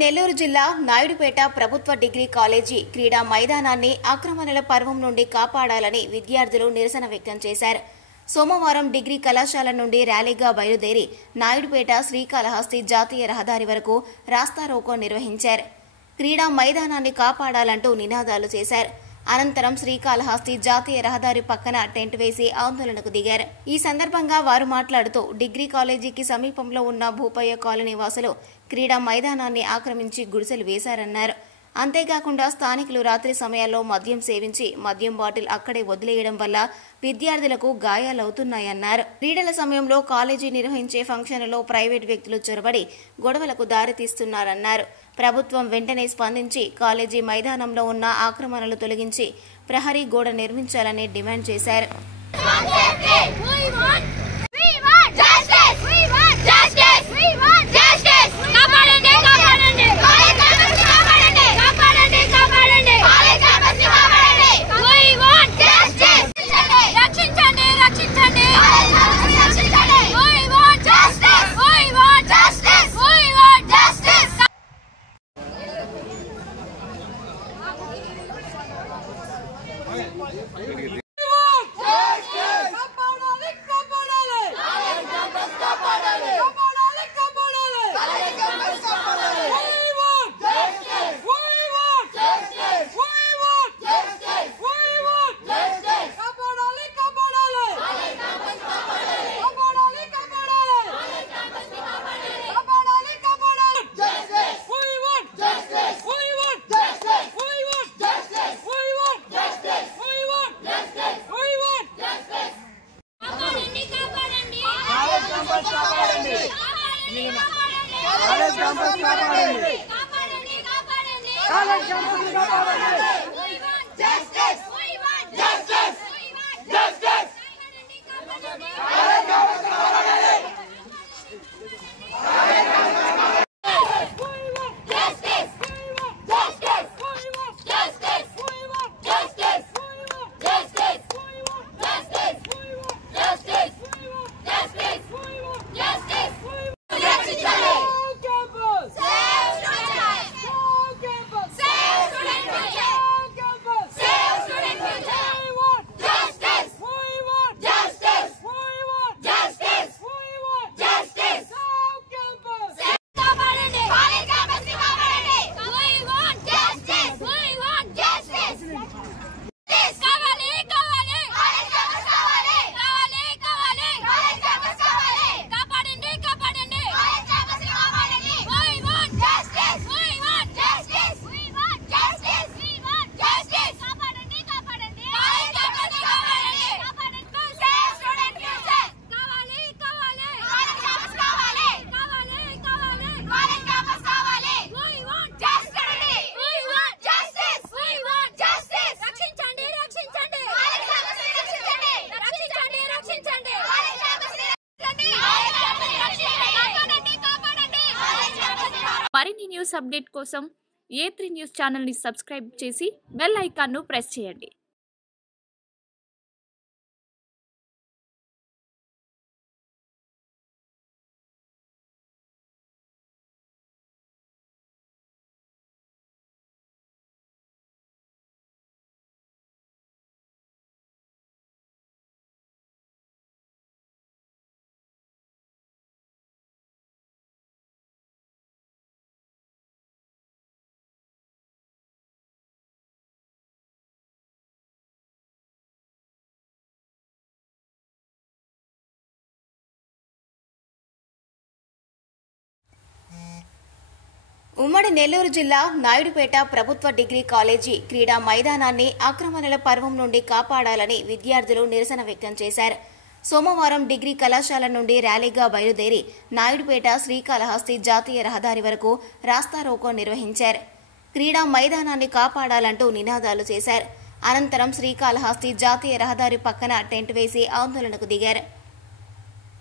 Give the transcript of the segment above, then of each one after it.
నెల్లూరు జిల్లా నాయుడుపేట ప్రభుత్వ degree college క్రీడా మైదానాన్ని ఆక్రమణల పర్వం నుండి కాపాడాలని విద్యార్థులు నిరసన వ్యక్తం చేశారు. సోమవారం డిగ్రీ కళాశాల నుండి ర్యాలీగా బయలుదేరి నాయుడుపేట శ్రీకాళహస్తి జాతీయ రహదారి వరకు రాస్తారోకో నిర్వహించారు. క్రీడా మైదానాన్ని కాపాడాలంటూ నినాదాలు చేశారు. అనంతరం శ్రీకాళహస్తి జాతీయ రహదారి పక్కన టెంట్ వేసి ఆందోళనకు దిగారు. ఈ సందర్భంగా వారు మాట్లాడుతూ డిగ్రీ కాలేజీకి సమీపంలో ఉన్న భూపయ్య కాలనీ వాసులు క్రీడా మైదానాన్ని ఆక్రమించి గుడిసెలు వేశారన్నారు. అంతేకాకుండా స్థానికులు రాత్రి సమయాల్లో మద్యం సేవించి మద్యం బాటిల్ అక్కడే వదిలేయడం వల్ల విద్యార్థులకు గాయాలవుతున్నాయన్నారు. క్రీడల సమయంలో కాలేజీ నిర్వహించే ఫంక్షన్లలో ప్రైవేట్ వ్యక్తులు చొరబడి గొడవలకు దారితీస్తున్నారన్నారు. ప్రభుత్వం వెంటనే స్పందించి కాలేజీ మైదానంలో ఉన్న ఆక్రమణలు తొలగించి ప్రహరీ గోడ నిర్మించాలని డిమాండ్ చేశారు. మరిన్ని న్యూస్ అప్డేట్ కోసం A3 న్యూస్ ఛానల్ని సబ్స్క్రైబ్ చేసి బెల్ ఐకాన్ను ప్రెస్ చేయండి. ఉమ్మడి నెల్లూరు జిల్లా నాయుడుపేట ప్రభుత్వ డిగ్రీ కాలేజీ క్రీడా మైదానాన్ని ఆక్రమణల పర్వం నుండి కాపాడాలని విద్యార్థులు నిరసన వ్యక్తం చేశారు. సోమవారం డిగ్రీ కళాశాల నుండి ర్యాలీగా బయలుదేరి నాయుడుపేట శ్రీకాళహస్తి జాతీయ రహదారి వరకు రాస్తారోకో నిర్వహించారు. క్రీడా మైదానాన్ని కాపాడాలంటూ నినాదాలు చేశారు. అనంతరం శ్రీకాళహస్తి జాతీయ రహదారి పక్కన టెంట్ వేసి ఆందోళనకు దిగారు.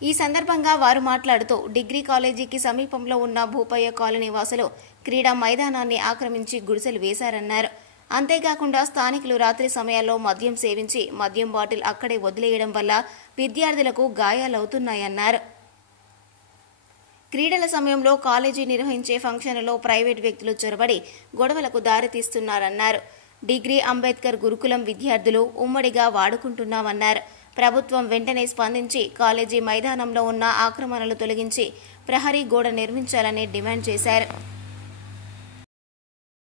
ఈ సందర్భంగా వారు మాట్లాడుతూ డిగ్రీ కాలేజీకి సమీపంలో ఉన్న భూపయ్య కాలనీ వాసులు క్రీడా మైదానాన్ని ఆక్రమించి గుడిసెలు వేశారన్నారు. అంతేకాకుండా స్థానికులు రాత్రి సమయాల్లో మద్యం సేవించి మద్యం బాటిల్ అక్కడే వదిలేయడం వల్ల విద్యార్థులకు గాయాలవుతున్నాయన్నారు. క్రీడల సమయంలో కాలేజీ నిర్వహించే ఫంక్షన్లలో ప్రైవేట్ వ్యక్తులు చొరబడి గొడవలకు దారితీస్తున్నారన్నారు. డిగ్రీ అంబేద్కర్ గురుకులం విద్యార్థులు ఉమ్మడిగా వాడుకుంటున్నామన్నారు. ప్రభుత్వం వెంటనే స్పందించి కాలేజీ మైదానంలో ఉన్న ఆక్రమణలు తొలగించి ప్రహరీ గోడ నిర్మించాలని డిమాండ్ చేశారు.